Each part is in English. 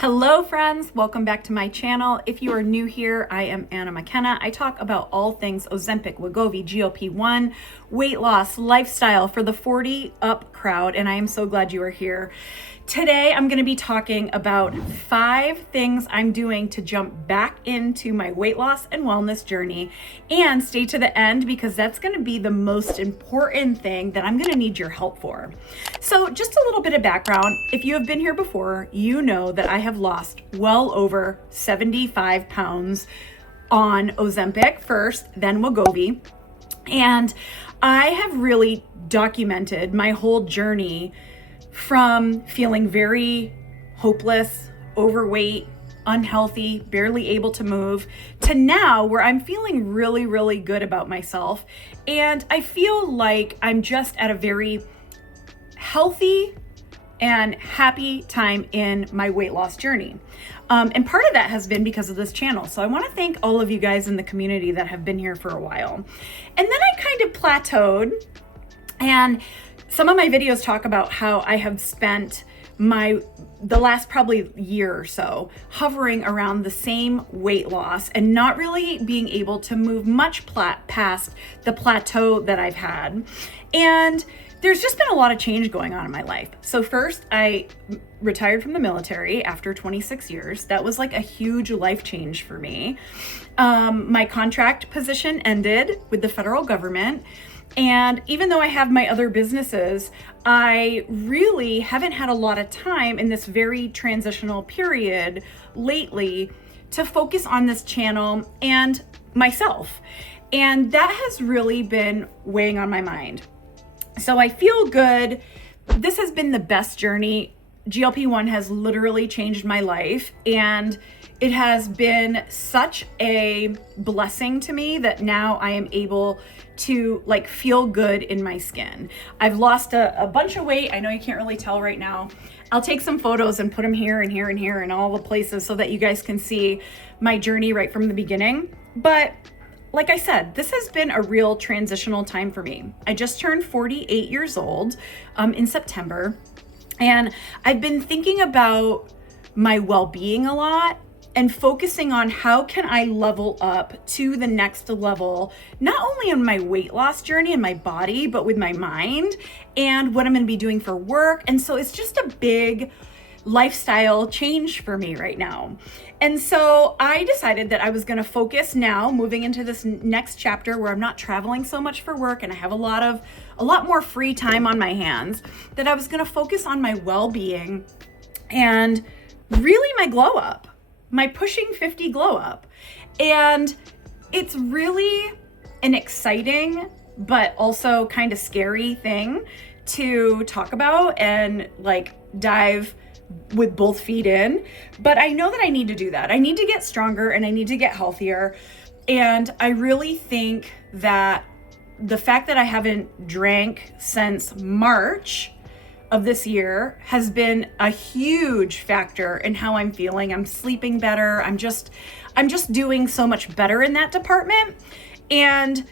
Hello friends, welcome back to my channel. If you are new here, I am McKenna. I talk about all things Ozempic, Wegovy, GLP-1, weight loss, lifestyle for the 40 up crowd, and I am so glad you are here. Today, I'm gonna be talking about 5 things I'm doing to jump back into my weight loss and wellness journey, and stay to the end because that's gonna be the most important thing that I'm gonna need your help for. So just a little bit of background. If you have been here before, you know that I have lost well over 75 pounds on Ozempic first, then Wegovy. And I have really documented my whole journey from feeling very hopeless, overweight, unhealthy, barely able to move, to now where I'm feeling really, really good about myself. And I feel like I'm just at a very healthy and happy time in my weight loss journey. And part of that has been because of this channel. So I want to thank all of you guys in the community that have been here for a while. And then I kind of plateaued, and some of my videos talk about how I have spent the last probably year or so hovering around the same weight loss and not really being able to move much past the plateau that I've had. And there's just been a lot of change going on in my life. So first, I retired from the military after 26 years. That was like a huge life change for me. My contract position ended with the federal government. And even though I have my other businesses, I really haven't had a lot of time in this very transitional period lately to focus on this channel and myself. And that has really been weighing on my mind. So I feel good. This has been the best journey. GLP-1 has literally changed my life, and it has been such a blessing to me that now I am able to feel good in my skin. I've lost a bunch of weight. I know you can't really tell right now. I'll take some photos and put them here and here and here and all the places so that you guys can see my journey right from the beginning. But like I said, this has been a real transitional time for me. I just turned 48 years old in September, and I've been thinking about my well-being a lot and focusing on how can I level up to the next level, not only in my weight loss journey and my body, but with my mind and what I'm gonna be doing for work. And so it's just a big lifestyle change for me right now. And so I decided that I was gonna focus now, moving into this next chapter where I'm not traveling so much for work and I have a lot more free time on my hands, that I was gonna focus on my well-being and really my glow up, my pushing 50 glow up. And it's really an exciting, but also kind of scary thing to talk about and dive with both feet in. But I know that I need to do that. I need to get stronger and I need to get healthier. And I really think that the fact that I haven't drank since March of this year has been a huge factor in how I'm feeling. I'm sleeping better. I'm just doing so much better in that department. And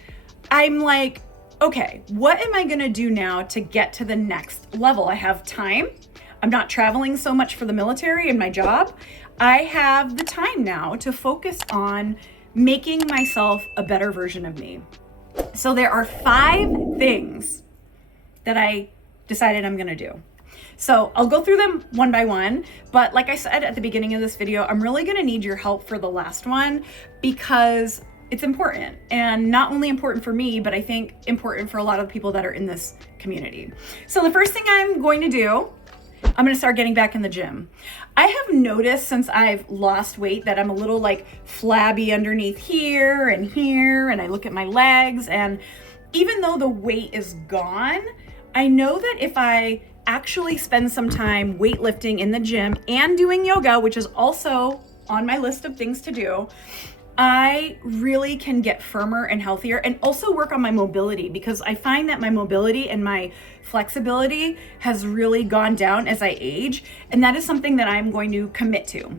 I'm like, okay, what am I gonna do now to get to the next level? I have time. I'm not traveling so much for the military and my job. I have the time now to focus on making myself a better version of me. So there are 5 things that I decided I'm gonna do. So I'll go through them one by one, but like I said at the beginning of this video, I'm really gonna need your help for the last one because it's important, and not only important for me, but I think important for a lot of people that are in this community. So the first thing I'm going to do, I'm gonna start getting back in the gym. I have noticed since I've lost weight that I'm a little flabby underneath here, and I look at my legs, and even though the weight is gone, I know that if I actually spend some time weightlifting in the gym and doing yoga, which is also on my list of things to do, I really can get firmer and healthier, and also work on my mobility, because I find that my mobility and my flexibility has really gone down as I age, and that is something that I'm going to commit to.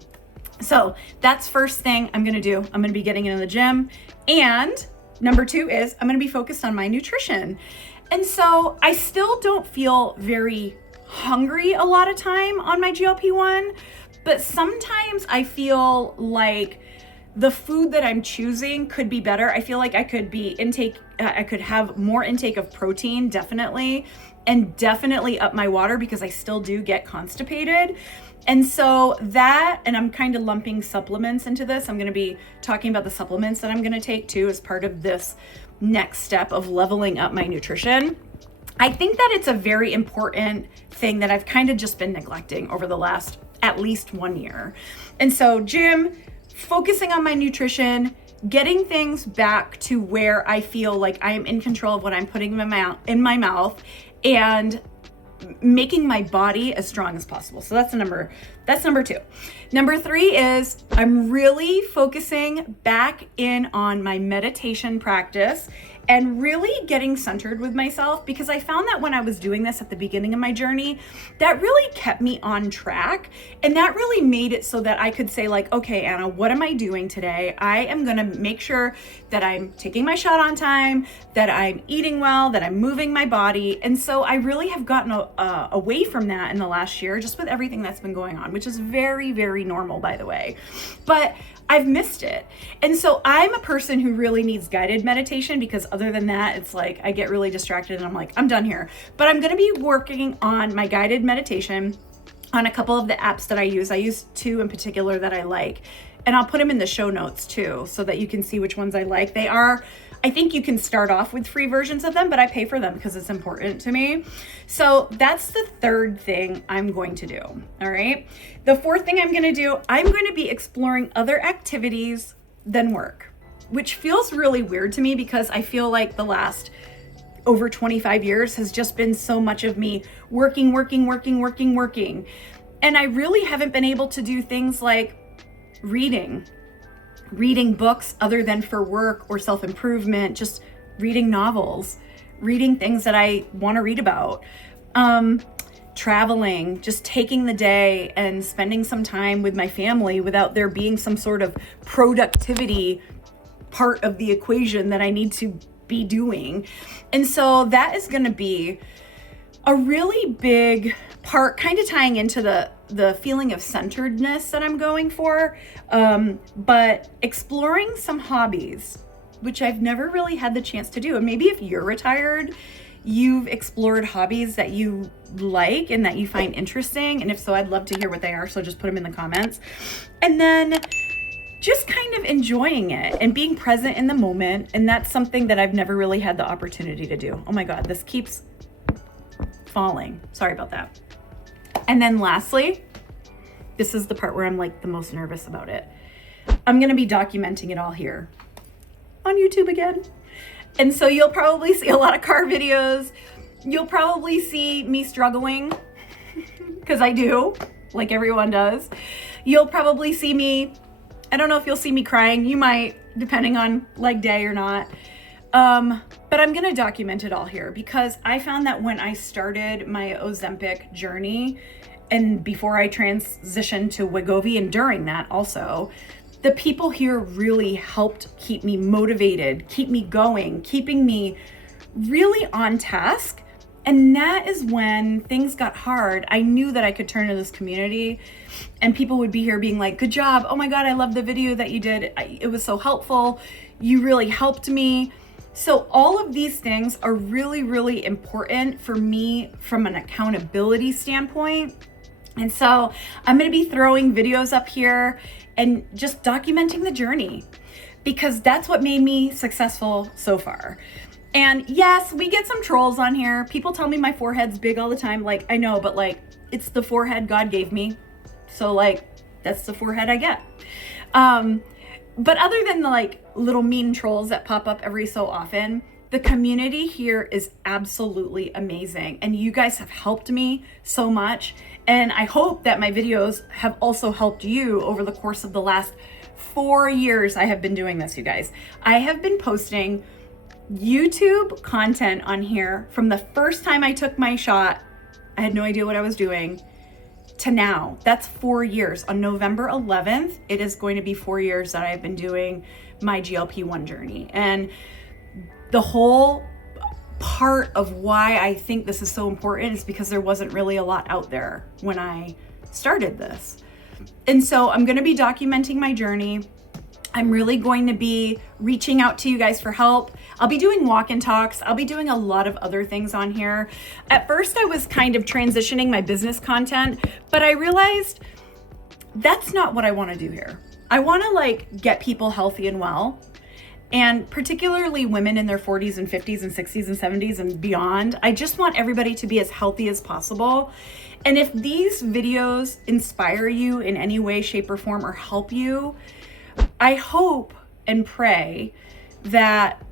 So that's first thing I'm gonna do. I'm gonna be getting into the gym, and number 2 is I'm gonna be focused on my nutrition. And so I still don't feel very hungry a lot of time on my GLP-1, but sometimes I feel like the food that I'm choosing could be better. I feel like I could have more intake of protein, definitely, and definitely up my water because I still do get constipated. And so that, and I'm kind of lumping supplements into this. I'm going to be talking about the supplements that I'm going to take too as part of this next step of leveling up my nutrition. I think that it's a very important thing that I've kind of just been neglecting over the last at least 1 year. And so gym, focusing on my nutrition, getting things back to where I feel like I am in control of what I'm putting in my mouth, and making my body as strong as possible. So that's number 2. Number 3 is I'm really focusing back in on my meditation practice and really getting centered with myself, because I found that when I was doing this at the beginning of my journey, that really kept me on track. And that really made it so that I could say like, okay, Anna, what am I doing today? I am gonna make sure that I'm taking my shot on time, that I'm eating well, that I'm moving my body. And so I really have gotten away from that in the last year, just with everything that's been going on, which is very, very normal, by the way. But I've missed it. And so I'm a person who really needs guided meditation, because other than that, it's like I get really distracted and I'm like, I'm done here. But I'm going to be working on my guided meditation on a couple of the apps that I use. I use 2 in particular that I like, and I'll put them in the show notes too, so that you can see which ones I like. I think you can start off with free versions of them, but I pay for them because it's important to me. So that's the 3rd thing I'm going to do. All right. The 4th thing I'm going to do, I'm going to be exploring other activities than work, which feels really weird to me because I feel like the last over 25 years has just been so much of me working. And I really haven't been able to do things like reading books other than for work or self-improvement, just reading novels, reading things that I want to read about, traveling, just taking the day and spending some time with my family without there being some sort of productivity part of the equation that I need to be doing. And so that is going to be a really big part, kind of tying into the feeling of centeredness that I'm going for, but exploring some hobbies, which I've never really had the chance to do. And maybe if you're retired, you've explored hobbies that you like and that you find interesting. And if so, I'd love to hear what they are. So just put them in the comments. And then just kind of enjoying it and being present in the moment. And that's something that I've never really had the opportunity to do. Oh my God, this keeps falling. Sorry about that. And then lastly, this is the part where I'm like the most nervous about it. I'm going to be documenting it all here on YouTube again. And so you'll probably see a lot of car videos. You'll probably see me struggling because I do, like everyone does. You'll probably see me, I don't know if you'll see me crying. You might, depending on leg day or not. But I'm going to document it all here because I found that when I started my Ozempic journey and before I transitioned to Wegovy and during that also, the people here really helped keep me motivated, keep me going, keeping me really on task. And that is when things got hard. I knew that I could turn to this community and people would be here being like, good job. Oh my God, I love the video that you did. It was so helpful. You really helped me. So all of these things are really, really important for me from an accountability standpoint. And so I'm going to be throwing videos up here and just documenting the journey because that's what made me successful so far. And yes, we get some trolls on here. People tell me my forehead's big all the time. Like, I know, but like, it's the forehead God gave me. So like, that's the forehead I get. But other than the like little mean trolls that pop up every so often, the community here is absolutely amazing. And you guys have helped me so much. And I hope that my videos have also helped you over the course of the last 4 years I have been doing this, you guys. I have been posting YouTube content on here from the first time I took my shot. I had no idea what I was doing to now. That's 4 years. On November 11th, it is going to be 4 years that I've been doing my GLP-1 journey. And the whole part of why I think this is so important is because there wasn't really a lot out there when I started this. And so I'm going to be documenting my journey. I'm really going to be reaching out to you guys for help. I'll be doing walk and talks. I'll be doing a lot of other things on here. At first, I was kind of transitioning my business content, but I realized that's not what I want to do here. I want to like get people healthy and well, and particularly women in their 40s and 50s and 60s and 70s and beyond. I just want everybody to be as healthy as possible. And if these videos inspire you in any way, shape, or form or help you, I hope and pray that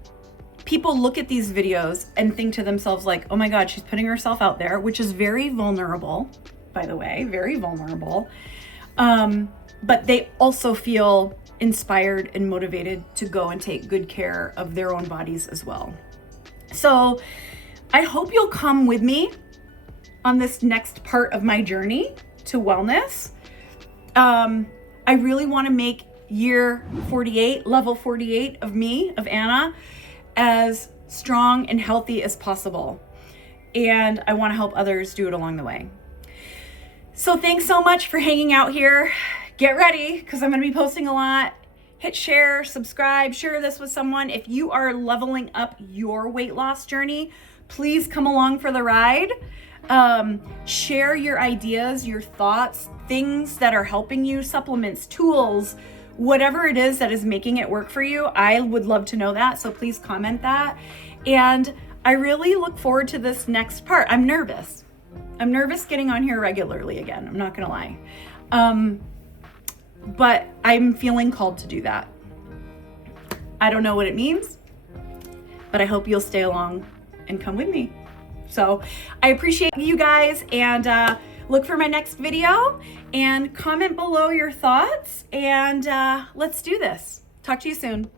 people look at these videos and think to themselves like, oh my God, she's putting herself out there, which is very vulnerable, by the way, very vulnerable. But they also feel inspired and motivated to go and take good care of their own bodies as well. So I hope you'll come with me on this next part of my journey to wellness. I really want to make year 48, level 48 of me, of Anna, as strong and healthy as possible. And I want to help others do it along the way. So thanks so much for hanging out here. Get ready, because I'm going to be posting a lot. Hit share, subscribe, share this with someone. If you are leveling up your weight loss journey, please come along for the ride. Share your ideas, your thoughts, things that are helping you, supplements, tools, whatever it is that is making it work for you. I would love to know that. So please comment that. And I really look forward to this next part. I'm nervous. I'm nervous getting on here regularly again. I'm not going to lie. But I'm feeling called to do that. I don't know what it means, but I hope you'll stay along and come with me. So I appreciate you guys, and look for my next video and comment below your thoughts, and let's do this. Talk to you soon.